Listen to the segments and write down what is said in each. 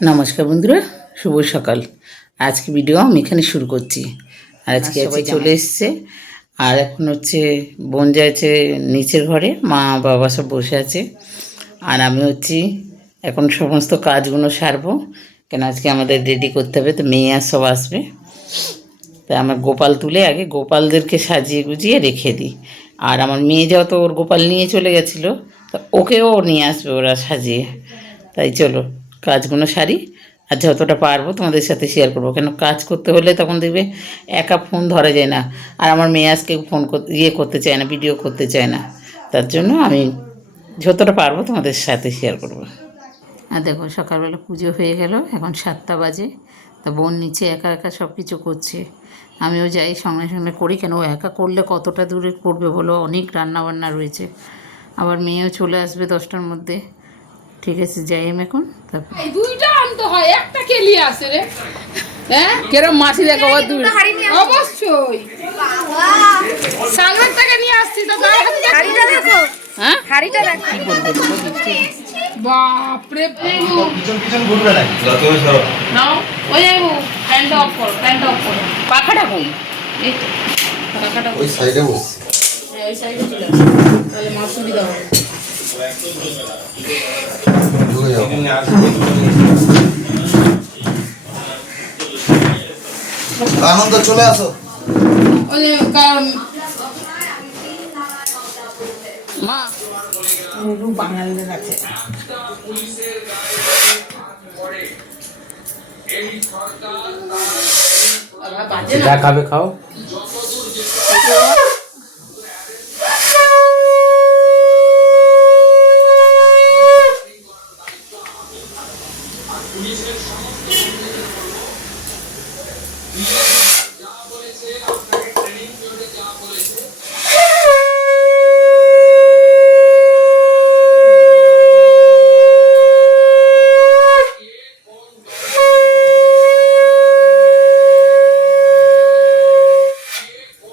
নমস্কার বন্ধুরা, শুভ সকাল। আজকে ভিডিও আমি এখানে শুরু করছি। আর আজকে চলে এসছে। আর এখন হচ্ছে বোন যাচ্ছে নিচের ঘরে, মা বাবা সব বসে আছে। আর আমি হচ্ছি এখন সমস্ত কাজগুলো সারবো, কেন আজকে আমাদের রেডি করতে হবে, তো মেয়ে আর সব আসবে। তাই আমার গোপাল তুলে আগে গোপালদেরকে সাজিয়ে গুজিয়ে রেখে দিই। আর আমার মেয়ে যত ওর গোপাল নিয়ে চলে গেছিলো, তা ওকেও নিয়ে আসবে ওরা সাজিয়ে। তাই চলো কাজগুলো সারি, আর যতটা পারবো তোমাদের সাথে শেয়ার করবো। কেন কাজ করতে হলে তখন দেখবে একা ফোন ধরা যায় না। আর আমার মেয়ে আজকে ফোন করতে চায় না, ভিডিও করতে চায় না। তার জন্য আমি যতটা পারবো তোমাদের সাথে শেয়ার করবো। আর দেখো সকালবেলা পুজো হয়ে গেল, এখন 7টা বাজে। তা বোন নিচে একা একা সব কিছু করছে, আমিও যাই সঙ্গে সঙ্গে করি। কেন ও একা করলে কতটা দূরে করবে বলো, অনেক রান্না বান্না রয়েছে। আবার মেয়েও চলে আসবে 10টার মধ্যে। ঠিক আছে, যাই আমি এখন। তারপর এই দুইটা আনতে হয়, একটা কে নিয়ে আসে রে? হ্যাঁ কেরম মাছি দেখো, দুইটা অবশ্যই সামনের থেকে নিয়ে আসছি তো। হাড়িটা দেখো, হ্যাঁ হাড়িটা দেখো। কি বলবে বাপরে পিছন পিছন ঘুরবে না নাও, ওই ফ্যানটা অফ করো, ফ্যানটা অফ করো। পাখাটা কই? এই তো পাখাটা ওই সাইডে বসে এই সাইডে চলে আসো, তাহলে মাছ সুবিধা হবে। ঢুকে যাও। আনন্দ চলে আসো। ওই মা বাঙালিদের আছে। যা খাবে খাও।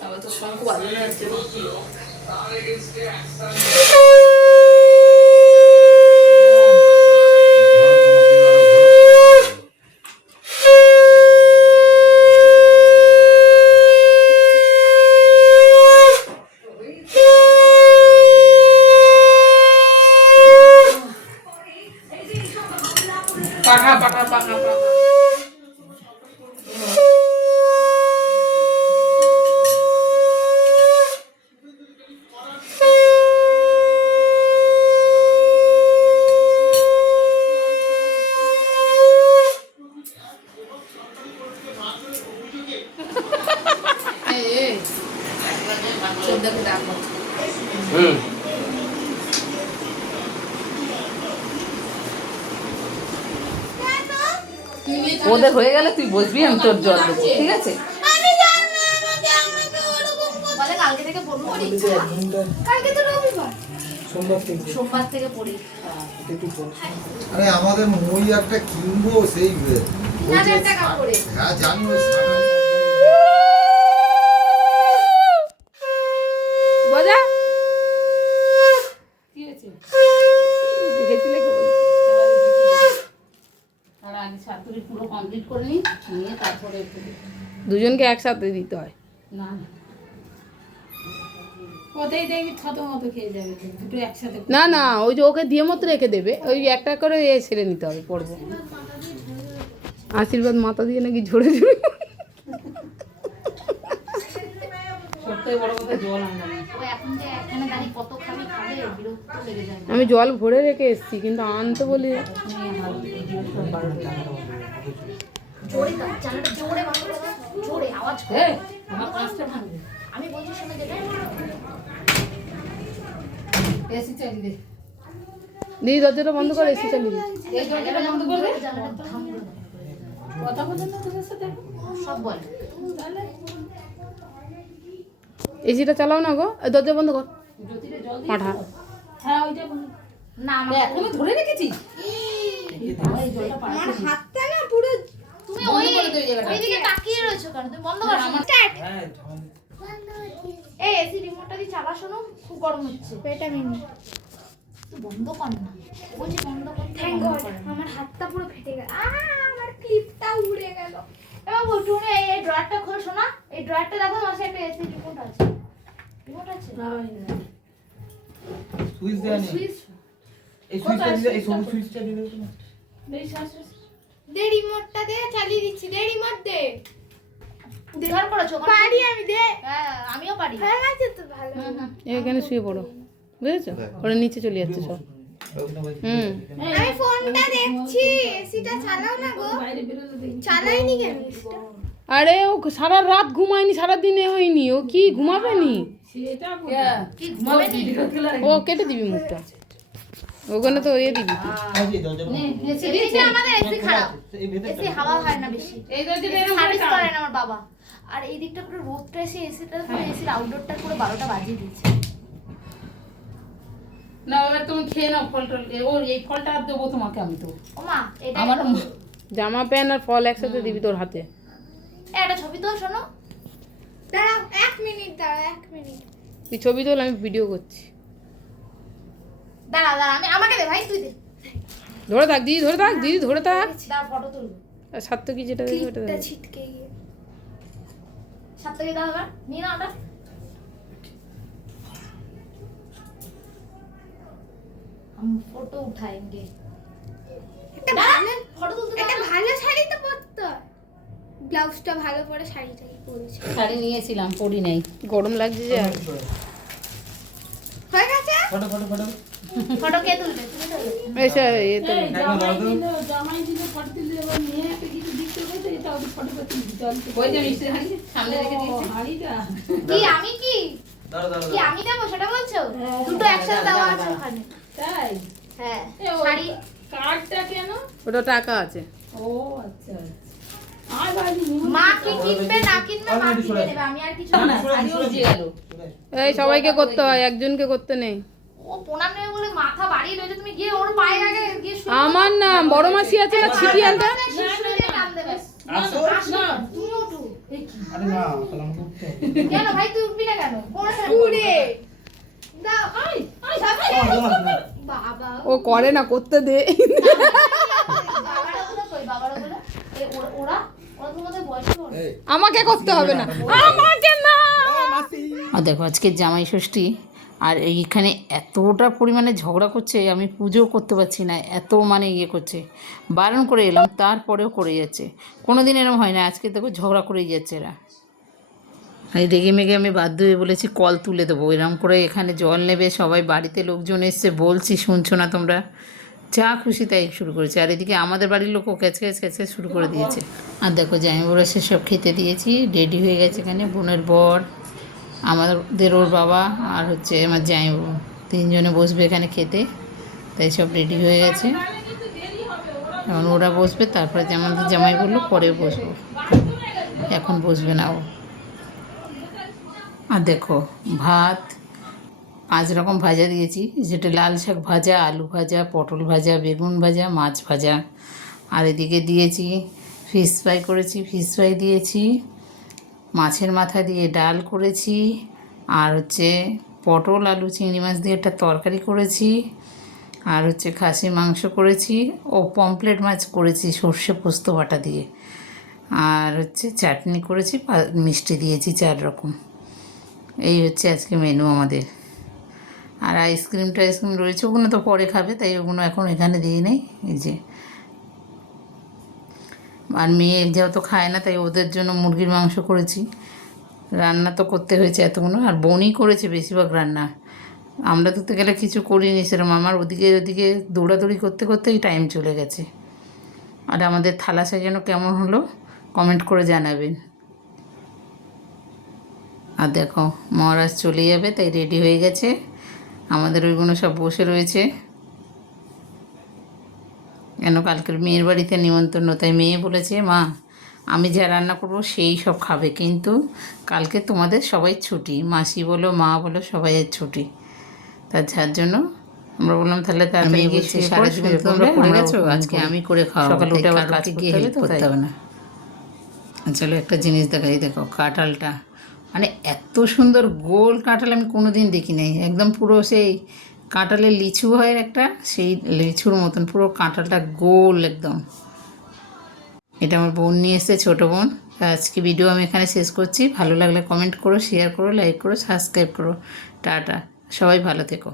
আবার তো শঙ্খ বাজানো যাচ্ছে। পাখা পাখা পাখা পাখা ওদের হয়ে গেলে তুই বসবি, আমি তোর জল দেবো, ঠিক আছে? কালকে থেকে পড়বো, সোমবার থেকে পড়ি। আরে আমাদের মই একটা কিনবো, সেই 1000 টাকা করে। হ্যাঁ জানি ওই সাদা। বোঝা কি হয়েছে? দেখেছিলে কি বলছে? তার আগে ছাতুরি পুরো কমপ্লিট করে নিই, নিয়ে তারপরে দুজনকে একসাথে দিতে হয়। না না ওতেই দেখবি থত মতো খেয়ে যাবে, দুটো একসাথে। না না, ওই যে ওকে দিয়ে মতো রেখে দেবে, ওই একটা করে সেরে নিতে হবে, পড়বো। আশীর্বাদ মাথা দিয়ে নাকি ঝরে যাবে। সবথেকে বড় কথা জল আনলাম না। ও এখন যে এখানে দাঁড়িয়ে কত খাবে, বিরক্ত লেগে যায়। আমি জল ভরে রেখে এসেছি, কিন্তু আনতে বলি জোরে দাও, জানাটা জোরে বন্ধ করো, জোরে আওয়াজ করো। আমার কাজটা ভাঙবে। আমি বলছি শুনে দেবে। এসি চালিয়ে দে। দিদি দরজাটা বন্ধ করে এসি চালিয়ে দিই। এই দরজাটা বন্ধ করবে। জানাটা ধাম করে দাও। কথা বলছেন না তোদের সাথে? সব বল। এসিটা চালাও না গো, দরজা বন্ধ কর। জ্যোতিরে জল দিয়ে পাঠা। হ্যাঁ ওইটা বন্ধ। না আমার এখনো ধরে রেখেছি। আমার হাতটা না পুরো, তুমি ওই ওইদিকে তাকিয়ে রয়েছো কেন? তুমি বন্ধ করো। এই এসি রিমোটটা দিয়ে চালা, শোনো খুব গরম হচ্ছে। এটা মিনি তুই বন্ধ কর না, বলছি বন্ধ কর। থ্যাংক গড আমার হাতটা পুরো ফেটে গেল, আমার ক্লিপটা উড়ে গেল। এবার বলটুনে এই ড্রয়ারটা খোল শোনা, এই ড্রয়ারটা দেখো তোমার একটা এসি রিমোট আছে, রিমোট আছে সুইচ দেয়া নেই। সুইচ এই সুইচটা দিলে, এই সবুজ সুইচটা দিলে তো না। দে রিমোটটা দে, চালিয়ে দিচ্ছি, দে রিমোট দে। উদ্ধার করেছো পারি আমি, দে। হ্যাঁ আমিও পারি, হয়ে গেছে তো ভালো। এখানে শুয়ে পড়ো, বুঝেছো? ওরা নিচে চলে যাচ্ছে সব। আমি ফোনটা দেখছি, এসিটা চালাও না গো। চালাইনি কেন এসিটা? আরে ও সারা রাত ঘুমায়নি, সারা দিনে হয়নি, ও কি ঘুমাবে নি? কি ঘুমাবে নি? ও কেটে দিবি মুখটা, ওখানে তো ইয়ে দিবি। এসিটা আমাদের এসি খারাপ, এসি হাওয়া হয় না বেশি, সার্ভিস করে না আমার বাবা। আর এই দিকটা পুরো রোদটা এসে এসিটা পুরো এসির আউটডোরটা পুরো 12টা বাজিয়ে দিয়েছে। না এবার তুমি খেয়ে নাও ফলটা, ওর এই ফলটা আর দেবো তোমাকে আমি তো। ওমা এটা আমার জামা প্যান্ট আর ফল একসাথে দিবি তোর হাতে। একটা ছবি তো শোনো, দাঁড়াও 1 মিনিট, দাঁড়াও 1 মিনিট, তুই ছবি তোল, আমি ভিডিও করছি। দাঁড়া দাঁড়া, আমাকে দে ভাই, তুই দে। ধরে থাক দিদি, ধরে থাক দিদি, ধরে থাক। দাঁড়া ফটো তুলবো, আর সাত্তকি যেটা দেবে ওটা ক্লিপটা দেবে। ছিটকে গিয়ে সাতটাকে দাও, এবার নিয়ে নাও ওটা। हम फोटो उठाएंगे, একটা ভালো ফটো তুলতে, একটা ভালো শাড়ি তো পরতে হয়, ব্লাউজটা ভালো পরে শাড়িটাই পরেছি। শাড়ি নিয়েছিলাম, পরি নাই। গরম লাগছে যে। হয়ে গেছে ফটো ফটো ফটো ফটো কে তুলবে? তুমি তুলবে? এসে এ তো ওই যে মিষ্টি হাঁড়ি সামনে রেখে দিয়েছি। কি আমি কি দাঁড়া দাঁড়া কি আমি দেবো সেটা বলছো? দুটো একসাথে দেওয়া আছে ওখানে। তাই? হ্যাঁ শাড়ি কার্ডটা কেন? ওটা টাকা আছে। ও আচ্ছা। মা কি কিনবে না কিনবে মা কিনে নেবে, আমি আর কিছু না। শাড়িও দিয়ে গেল। এই সবাইকে করতে হয়, একজনকে করতে নেই। ও প্রণাম নেবে বলে মাথা বাড়িয়ে রয়েছে, তুমি গিয়ে ওর পায়ে আগে গিয়ে শুয়ে আমার নাম বড় মাসি আছে না, ছিটিয়ালটা। শুয়ে দিয়ে টান দেবে। আসো। আসো না, তুমি ওঠো। আরে না তাহলে আমাকে উঠতে হবে। কেন ভাই তুই উঠবি না কেন? উড়ে দাও, আই আই বাবা ও করে না, করতে দে। বাবারা বলে কই, বাবারা বলে ওরা ওরা তোমাদের বয়স কত? এই আমাকে করতে হবে না, আমাকে না। আর দেখো আজকে জামাই ষষ্ঠী, আর এইখানে এতটা পরিমাণে ঝগড়া করছে, আমি পুজো করতে পারছি না, এত মানে ইয়ে করছে। বারণ করে এলাম, তারপরেও করে যাচ্ছে। কোনো দিন এরকম হয় না, আজকে দেখো ঝগড়া করেই যাচ্ছে এরা। এই রেগে মেগে আমি বাধ্য হয়ে বলেছি কল তুলে দেবো, এরকম করে এখানে জল নেবে, সবাই বাড়িতে লোকজন এসছে, বলছি শুনছো না তোমরা, যা খুশি তাই শুরু করেছে। আর এদিকে আমাদের বাড়ির লোকও ক্যাচ ক্যাচ ক্যাচ ক্যাচ শুরু করে দিয়েছে। আর দেখো জামাইবুড়ো সে সব খেতে দিয়েছি, রেডি হয়ে গেছে। এখানে বোনের বর, আমাদের ওর বাবা, আর হচ্ছে আমার জামাইবাবু, তিনজনে বসবে এখানে খেতে, তাই সব রেডি হয়ে গেছে। এখন ওরা বসবে, তারপরে আমাদের জামাই বললো পরে বসবো, এখন বসবে না ও। আর দেখো ভাত 5 রকম ভাজা দিয়েছি, যেটা লাল শাক ভাজা, আলু ভাজা, পটল ভাজা, বেগুন ভাজা, মাছ ভাজা। আর এদিকে দিয়েছি ফিশ ফ্রাই করেছি, ফিশ ফ্রাই দিয়েছি, মাছের মাথা দিয়ে ডাল করেছি, আর হচ্ছে পটল আলু চিংড়ি মাছ দিয়ে একটা তরকারি করেছি, আর হচ্ছে খাসি মাংস করেছি, ও পমফ্লেট মাছ করেছি সর্ষে পোস্ত বাটা দিয়ে, আর হচ্ছে চাটনি করেছি, মিষ্টি দিয়েছি 4 রকম। এই হচ্ছে আজকে মেনু আমাদের। আর আইসক্রিম রয়েছে, ওগুলো তো পরে খাবে, তাই ওগুলো এখন এখানে দিয়ে নেই। এই যে, আর মেয়ে যেহেতু খায় না, তাই ওদের জন্য মুরগির মাংস করেছি। রান্না তো করতে হয়েছে এতগুলো, আর বোনই করেছে বেশিরভাগ রান্না। আমরা তো গেলে কিছু করিনি সেরকম, আমার ওদিকে দৌড়াদৌড়ি করতে করতেই টাইম চলে গেছে। আর আমাদের থালা সাজানো কেমন হলো কমেন্ট করে জানাবেন। আর দেখো মহারাজ চলে যাবে, তাই রেডি হয়ে গেছে, আমাদের ওইগুলো সব বসে রয়েছে। কেন কালকের মেয়ের বাড়িতে নিমন্ত্রণ, তাই মেয়ে বলেছে মা আমি যা রান্না করবো সেই সব খাবে, কিন্তু কালকে তোমাদের সবাই ছুটি, মাসি বলো মা বলো সবাইয়ের ছুটি। যার জন্য আমরা বললাম তাহলে তার মেয়ে বলছে সারা জীবন তোমরা করে গেছো, আজকে আমি করে খাওয়া, সকালে উঠে আবার কাজ করতে হবে না। চলো একটা জিনিস দেখাই, দেখো কাঁঠালটা, মানে এত সুন্দর গোল কাঁঠাল আমি কোনো দিন দেখি নাই, একদম পুরো সেই কাঁঠালের লিচু হয় একটা, সেই লিচুর মতন পুরো কাঁঠালটা গোল একদম। এটা আমার বোন নিয়ে এসেছে, ছোটো বোন। আজকে ভিডিও আমি এখানে শেষ করছি। ভালো লাগলে কমেন্ট করো, শেয়ার করো, লাইক করো, সাবস্ক্রাইব করো। টাটা, সবাই ভালো থেকো।